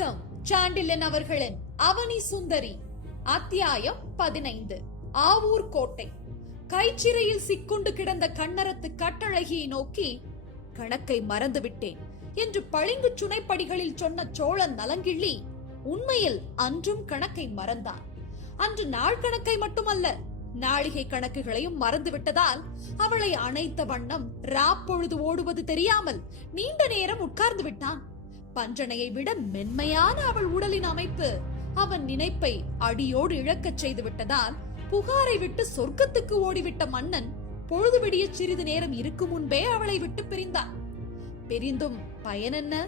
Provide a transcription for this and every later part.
வணக்கம். சாண்டில்யன் அவர்களின் அவனி சுந்தரி. அத்தியாயம் 15. ஆவூர் கோட்டை. கைச்சிறையில் சிக்குண்டு கிடந்த கண்ணரத்து கட்டழகியை நோக்கி, கணக்கை மறந்துவிட்டேன் என்று பளிங்கு சுனைப்படிகளில் சொன்ன சோழன் நலங்கிள்ளி உண்மையில் அன்றும் கணக்கை மறந்தான். அன்று நாள் கணக்கை மட்டுமல்ல, நாளிகை கணக்குகளையும் மறந்துவிட்டதால் அவளை அணைத்த வண்ணம் ராப்பொழுது ஓடுவது தெரியாமல் நீண்ட நேரம் உட்கார்ந்து விட்டான். பஞ்சனையை விட மென்மையான அவள் உடலின் அமைப்பு அவன் நினைப்பை அடியோடு இழக்கச் செய்து விட்டதால் புகாரை விட்டு சொர்க்கத்துக்கு ஓடிவிட்ட மன்னன் பொழுது விடிய சிறிது நேரம் இருக்கும் முன்பே அவளை விட்டு பிரிந்தான். பிரிந்தும் பயன் என்ன?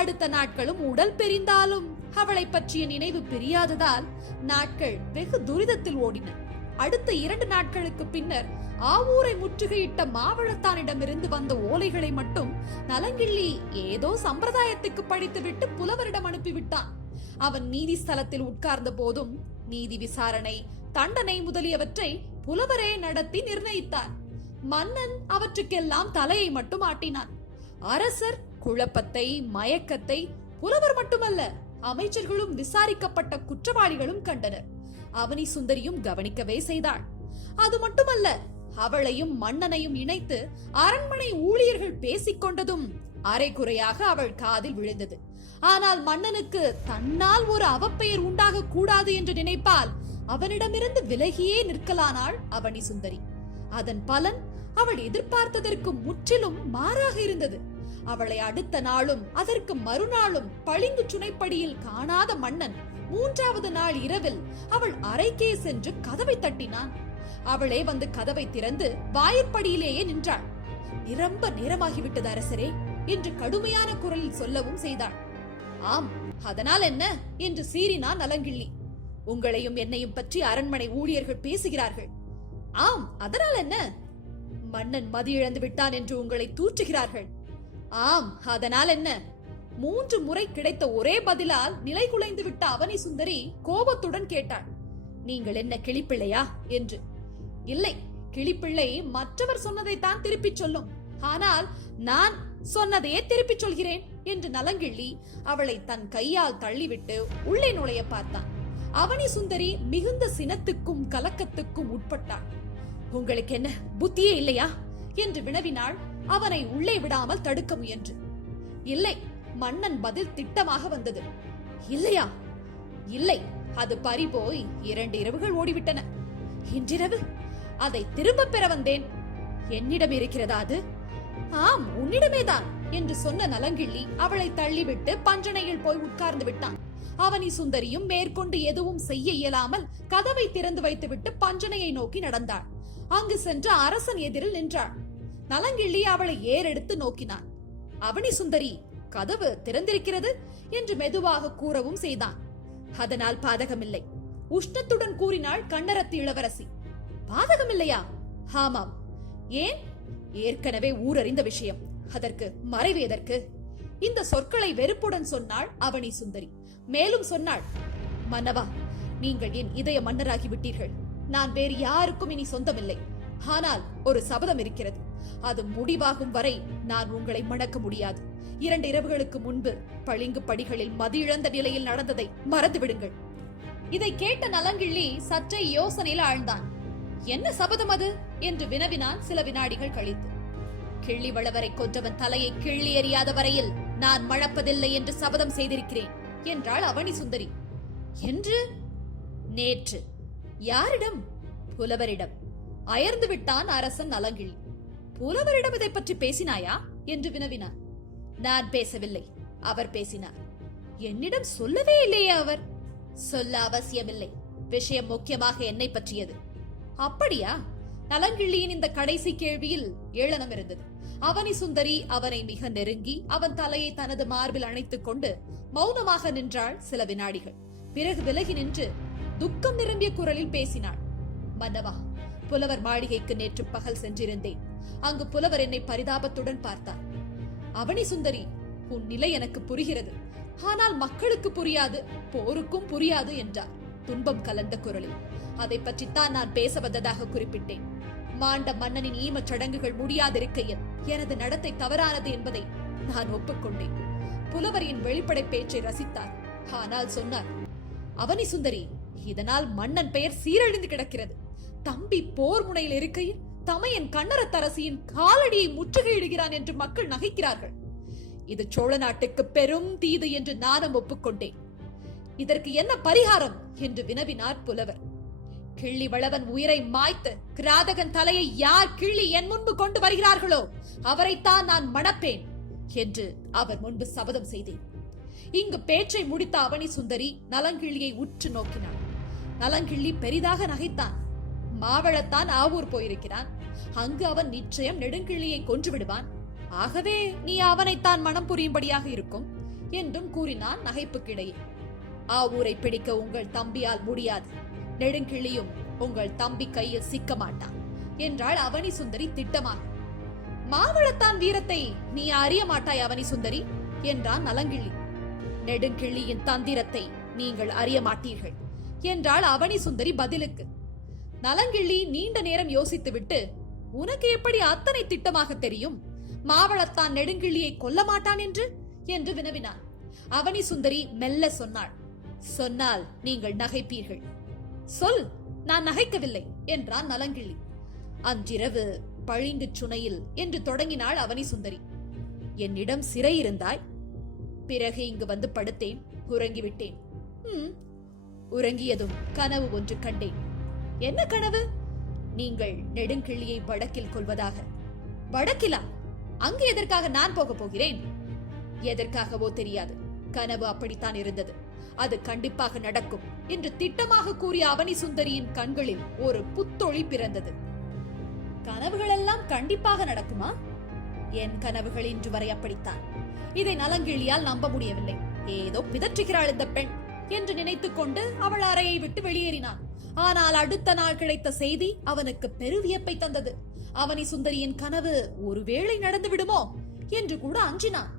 அடுத்த நாட்களும் உடல் பிரிந்தாலும் அவளை பற்றிய நினைவு பிரியாததால் நாட்கள் வெகு துரிதத்தில் ஓடின. அடுத்த 2 நாட்களுக்கு பின்னர் ஆவூரை முற்றுகையிட்ட மாவளத்தானிடமிருந்து வந்த ஓலைகளை மட்டும் நலங்கிள்ளி ஏதோ சம்பிரதாயத்துக்கு படித்துவிட்டு புலவரிடம் அனுப்பிவிட்டான். அவன் நீதி ஸ்தலத்தில் உட்கார்ந்த போதும் நீதி விசாரணை, தண்டனை முதலியவற்றை புலவரே நடத்தி நிர்ணயித்தார். மன்னன் அவற்றுக்கெல்லாம் தலையை மட்டும் ஆட்டினான். அரசர் குழப்பத்தை, மயக்கத்தை புலவர் மட்டுமல்ல, அமைச்சர்களும் விசாரிக்கப்பட்ட குற்றவாளிகளும் கண்டனர். அவனி சுந்தரியும் கவனிக்கவே செய்தாள். அது மட்டுமல்ல, அவளையும் மன்னனையும் இணைத்து அரண்மனை ஊழியர்கள் பேசிக்கொண்டதும் அரைகுறையாக அவள் காதில் விழுந்தது. ஆனால் மன்னனுக்கு தன்னால் ஒரு அவப்பெயர் உண்டாக கூடாது என்று நினைப்பால் அவனிடமிருந்து விலகியே நிற்கலானாள் அவனி சுந்தரி. அதன் பலன் அவள் எதிர்பார்த்ததற்கு முற்றிலும் மாறாக இருந்தது. அவளை அடுத்த நாளும் அதற்கு மறுநாளும் பளிங்கு சுனைப்படியில் காணாத மன்னன் 3வது நாள் இரவில் அவள் அறைக்கே சென்று கதவை தட்டினான். அவளே வந்து கதவை திறந்து வாயிற்படியிலேயே நின்றாள். நிரம்ப நேரமாகிவிட்டது அரசரே என்று கடுமையான குரலில் சொல்லவும் செய்தாள். ஆம், அதனால் என்ன என்று சீறினான் நலங்கிள்ளி. உங்களையும் என்னையும் பற்றி அரண்மனை ஊழியர்கள் பேசுகிறார்கள். ஆம், அதனால் என்ன? மன்னன் மதியிழந்து விட்டான் என்று உங்களை தூற்றுகிறார்கள். ஆம், அதனால் என்ன? 3 முறை கிடைத்த ஒரே பதிலால் நிலை குலைந்து விட்ட அவனி சுந்தரி கோபத்துடன் கேட்டாள். நீங்கள் என்ன கிளிப்பிள்ளையா என்று. இல்லை, கிளிப்பிள்ளை மற்றவர் சொன்னதைத்தான் திருப்பிச் சொல்லும். ஆனால் நான் சொன்னதையே திருப்பிச் சொல்கிறேன் என்று நலங்கிள்ளி அவளை தன் கையால் தள்ளிவிட்டு உள்ளே நுழைய பார்த்தான். அவனி சுந்தரி மிகுந்த சினத்துக்கும் கலக்கத்துக்கும் உட்பட்டாள். உங்களுக்கு என்ன புத்தியே இல்லையா என்று வினவினாள், அவனை உள்ளே விடாமல் தடுக்க முயன்று. இல்லை, மன்னன் பதில் திட்டமாக வந்தது. இல்லையா? இல்லை, அது பறிபோய் 2 இரவுகள் ஓடிவிட்டன. இன்றிரவு அதை திரும்ப பெற வந்தேன். என்னிடம் இருக்கிறதா அது? ஆம், உன்னிடமேதான் என்று சொன்ன நலங்கிள்ளி அவளை தள்ளிவிட்டு பஞ்சனையில் போய் உட்கார்ந்து விட்டான். அவனி சுந்தரியும் மேற்கொண்டு எதுவும் செய்ய இயலாமல் கதவை திறந்து வைத்துவிட்டு பஞ்சனையை நோக்கி நடந்தாள். அங்கு சென்று அரசன் எதிரில் நின்றாள். நலங்கிள்ளி அவளை ஏறெடுத்து நோக்கினான். அவனி சுந்தரி, கதவு திறந்திருக்கிறது என்று மெதுவாக கூறவும் செய்தான். அதனால் பாதகமில்லை, உஷ்ணத்துடன் கூறினாள் கண்ணரத்து இளவரசி. பாதகமில்லையா? ஆமாம். ஏன்? ஏற்கனவே ஊரறிந்த விஷயம், அதற்கு மறைவு எதற்கு? இந்த சொற்களை வெறுப்புடன் சொன்னாள் அவனி சுந்தரி. மேலும் சொன்னாள், மன்னவா, நீங்கள் என் இதய மன்னராகி விட்டீர்கள். நான் வேறு யாருக்கும் இனி சொந்தமில்லை. ஆனால் ஒரு சபதம் இருக்கிறது. அது முடிவாகும் வரை நான் உங்களை மணக்க முடியாது. 2 இரவுகளுக்கு முன்பு பளிங்கு படிகளில் மதியிழந்த நிலையில் நடந்ததை மறந்து விடுங்கள். இதை கேட்ட நலங்கிள்ளி சற்றே யோசனையில் ஆழ்ந்தான். என்ன சபதம் அது என்று வினவினான் சில வினாடிகள் கழித்து. கிள்ளி வளவரை கொன்றவன் தலையை கிள்ளி எறியாத வரையில் நான் மழப்பதில்லை என்று சபதம் செய்திருக்கிறேன் என்றாள் அவனி சுந்தரி. என்று? நேற்று. யாரிடம்? புலவரிடம். அயர்ந்து விட்டான் அரசன் நலங்கிள்ளி. புலவரிடம் இதை பற்றி பேசினாயா என்று வினவினான். நான் பேசவில்லை, அவர் பேசினார். என்னிடம் சொல்லவே இல்லையே அவர்? சொல்ல அவசியமில்லை, விஷயம் முக்கியமாக என்னை பற்றியது. அப்படியா? நலங்கிள்ளியின் இந்த கடைசி கேள்வியில் ஏளனம் இருந்தது. அவனி சுந்தரி அவனை மிக நெருங்கி அவன் தலையை தனது மார்பில் அணைத்துக் கொண்டு மௌனமாக நின்றாள் சில வினாடிகள். பிறகு விலகி நின்று துக்கம் நிரம்பிய குரலில் பேசினாள். மன்னவா, புலவர் மாளிகைக்கு நேற்று பகல் சென்றிருந்தேன். அங்கு புலவர் என்னை பரிதாபத்துடன் பார்த்தார். அவனி சுந்தரி, உன் நிலை எனக்கு புரிகிறது, ஆனால் மக்களுக்கு புரியாது, போருக்கும் புரியாது என்றார் துன்பம் கலந்த குரலில். அதை பற்றித்தான் நான் பேச வந்ததாக குறிப்பிட்டேன். மாண்ட மன்னனின் ஈமச் சடங்குகள் முடியாதிருக்கையில் எனது நடத்தை தவறானது என்பதை நான் ஒப்புக்கொண்டேன். புலவரின் வெளிப்படை பேச்சை ரசித்தார். ஆனால் சொன்னார், அவனி சுந்தரி, இதனால் மன்னன் பெயர் சீரழிந்து கிடக்கிறது. தம்பி போர் முனையில் இருக்கையில் தமையன் கண்ணரத்தரசியின் காலடியை முற்றுகையிடுகிறான் என்று மக்கள் நகைக்கிறார்கள். இது சோழ நாட்டுக்கு பெரும் தீது என்று நானும் ஒப்புக்கொண்டேன். இதற்கு என்ன பரிகாரம் என்று வினவினார் புலவர். கிள்ளி வளவன் உயிரை மாய்த்து கிராதகன் தலையை யார் கிள்ளி என் முன்பு கொண்டு வருகிறார்களோ அவரைத்தான் நான் மணப்பேன் என்று அவர் முன்பு சபதம் செய்தேன். இங்கு பேச்சை முடித்த அவனி சுந்தரி நலங்கிள்ளியை உற்று நோக்கினான். நலங்கிள்ளி பெரிதாக நகைத்தான். மாவளத்தான் ஆவூர் போயிருக்கிறான். அங்கு அவன் நிச்சயம் நெடுங்கிள்ளியை கொன்று விடுவான். ஆகவே நீ அவனைத்தான் மனம் புரியும்படியாக இருக்கும் என்றும் கூறினான் நகைப்புக்கிடையே. ஆவூரை பிடிக்க உங்கள் தம்பியால் முடியாது. நெடுங்கிள்ளியும் உங்கள் தம்பி கையில் சிக்க மாட்டான் என்றாள் அவனி சுந்தரி திட்டமாக. மாவளத்தான் வீரத்தை நீ அறிய மாட்டாய் அவனி சுந்தரி என்றான் நலங்கிள்ளி. நெடுங்கிள்ளியின் தந்திரத்தை நீங்கள் அறிய மாட்டீர்கள் என்றாள் அவனி சுந்தரி பதிலுக்கு. நலங்கிள்ளி நீண்ட நேரம் யோசித்துவிட்டு, உனக்கு எப்படி அத்தனை திட்டமாக தெரியும்? மாவளத்தான் நெடுங்கிள்ளியை கொல்ல மாட்டான் என்று வினவினான். அவனி சுந்தரி மெல்ல சொன்னாள், சொன்னால் நீங்கள் நகைப்பீர்கள். சொல், நான் நகைக்கவில்லை என்றான் நலங்கிள்ளி. அன்றிரவு பளிங்கு சுனையில் என்று தொடங்கினாள் அவனி சுந்தரி. என்னிடம் சிறை இருந்தாய். பிறகு இங்கு வந்து படுத்தேன், உறங்கிவிட்டேன். உறங்கியதும் கனவு ஒன்று கண்டேன். என்ன கனவு? நீங்கள் நெடுங்கிள்ளியை வடக்கில் கொள்வதாக. வடக்கிலா? அங்கு எதற்காக நான் போக போகிறேன்? எதற்காகவோ தெரியாது, கனவு அப்படித்தான் இருந்தது. அது கண்டிப்பாக நடக்கும் என்று திட்டமாக கூறிய அவனி சுந்தரியின் கண்களில் ஒரு புத்தொளி பிறந்தது. கனவுகள் எல்லாம் கண்டிப்பாக நடக்குமா? என் கனவுகள் இன்று வரை அப்படித்தான். இதை நலங்கிள்ளியால் நம்ப முடியவில்லை. ஏதோ பிதற்றுகிறாள் இந்த பெண் என்று நினைத்துக் கொண்டு அவள் அறையை விட்டு வெளியேறினான். ஆனால் அடுத்த நாள் கிடைத்த செய்தி அவனுக்கு பெருவியப்பை தந்தது. அவனி சுந்தரியின் கனவு ஒருவேளை நடந்து விடுமோ என்று கூட அஞ்சினான்.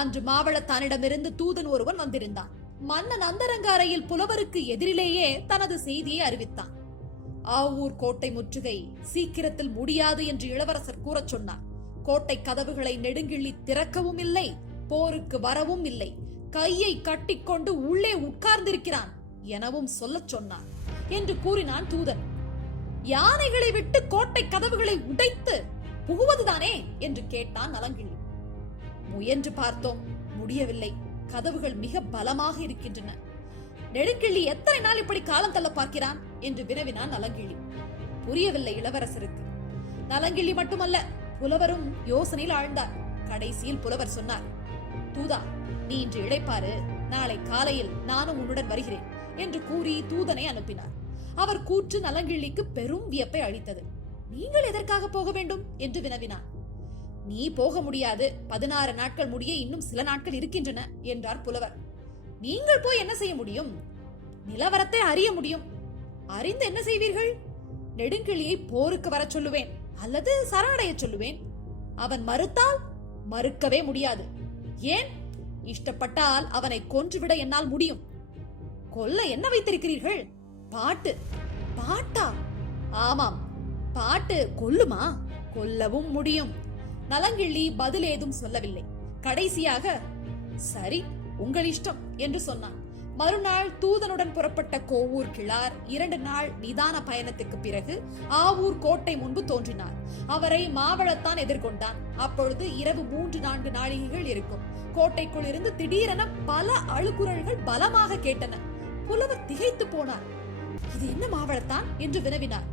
அன்று மாவளத்தானிடமிருந்து தூதன் ஒருவன் வந்திருந்தான். மன்னன் அந்தரங்க அறையில் புலவருக்கு எதிரிலேயே தனது செய்தியை அறிவித்தான். ஆவூர் கோட்டை முற்றுகை சீக்கிரத்தில் முடியாது என்று இளவரசர் கூறச் சொன்னார். கோட்டை கதவுகளை நெடுங்கிள்ளி திறக்கவும் இல்லை, போருக்கு வரவும் இல்லை, கையை கட்டிக்கொண்டு உள்ளே உட்கார்ந்திருக்கிறான் எனவும் சொல்லச் சொன்னார் என்று கூறினான் தூதன். யானைகளை விட்டு கோட்டை கதவுகளை உடைத்து புகுவதுதானே என்று கேட்டான் நலங்கிள்ளி. முயன்று பார்த்தோம், முடியவில்லை. கதவுகள் மிக பலமாக இருக்கின்றன. நெடுங்கிள்ளி எத்தனை நாள் இப்படி காலம் தள்ள பார்க்கிறான் என்று வினவினான் நலங்கிள்ளி. புரியவில்லை இளவரசருக்கு. நலங்கிள்ளி மட்டுமல்ல, புலவரும் யோசனையில் ஆழ்ந்தார். கடைசியில் புலவர் சொன்னார், தூதா, நீ இன்று இளைப்பாறு, நாளை காலையில் நானும் உன்னுடன் வருகிறேன் என்று கூறி தூதனை அனுப்பினார். அவர் கூற்று நலங்கிள்ளிக்கு பெரும் வியப்பை அளித்தது. நீங்கள் எதற்காக போக வேண்டும் என்று வினவினான். நீ போக முடியாது, 16 நாட்கள் முடிய இன்னும் சில நாட்கள் இருக்கின்றன என்றார் புலவர். நீங்கள் போய் என்ன செய்ய முடியும்? நிலவரத்தை அறிய முடியும். அறிந்து என்ன செய்வீர்கள்? நெடுங்கிள்ளியை போருக்கு வர சொல்லுவேன் அல்லது சரணடைய சொல்லுவேன். அவன் மறுத்தால்? மறுக்கவே முடியாது. ஏன்? இஷ்டப்பட்டால் அவனை கொன்றுவிட என்னால் முடியும். கொல்ல என்ன வைத்திருக்கிறீர்கள்? பாட்டு. பாட்டா? ஆமாம், பாட்டு கொல்லுமா? கொல்லவும் முடியும். நலங்கிள்ளி பதில் ஏதும் சொல்லவில்லை. கடைசியாக, சரி, உங்கள் இஷ்டம் என்று சொன்னான். மறுநாள் தூதனுடன் புறப்பட்ட கோவூர் கிழார் 2 நாள் நிதான பயணத்துக்கு பிறகு ஆவூர் கோட்டை முன்பு தோன்றினார். அவரை மாவளத்தான் எதிர்கொண்டான். அப்பொழுது இரவு 3-4 நாழிகைகள் இருக்கும். கோட்டைக்குள் இருந்து திடீரென பல அழுகுரல்கள் பலமாக கேட்டன. புலவர் திகைத்து போனார். இது என்ன மாவளத்தான் என்று வினவினார்.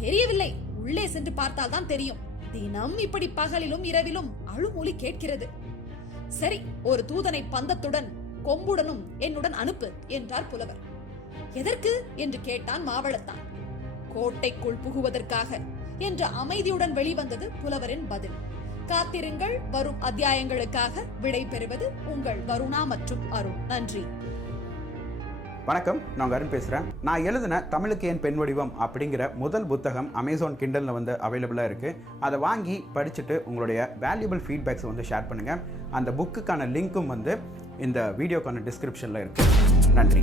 தெரியவில்லை, உள்ளே சென்று பார்த்தால் தான் தெரியும். தினம் இப்படி பகலிலும் இரவிலும் அழுமொழி கேட்கிறது. சரி, ஒரு தூதனை பந்தத்துடன் கொம்புடனும் என்னுடன் அனுப்பு என்றார் புலவர். எதற்கு என்று கேட்டான் மாவளத்தான். கோட்டைக்குள் புகுவதற்காக என்று அமைதியுடன் வெளிவந்தது புலவரின் பதில். காத்திருங்கள், வரும் அத்தியாயங்களுக்காக விடை பெறுவது உங்கள் வருணா மற்றும் அருண். நன்றி. வணக்கம், நான் அருண் பேசுகிறேன். நான் எழுதின தமிழுக்கு ஏன் பெண் வடிவம் அப்படிங்கிற முதல் புத்தகம் அமேசான் கிண்டலில் வந்து அவைலபிளாக இருக்குது. அதை வாங்கி படிச்சுட்டு உங்களுடைய வேல்யூபிள் ஃபீட்பேக்ஸை வந்து ஷேர் பண்ணுங்கள். அந்த புக்குக்கான லிங்க்கும் வந்து இந்த வீடியோக்கான டிஸ்கிரிப்ஷனில் இருக்குது. நன்றி.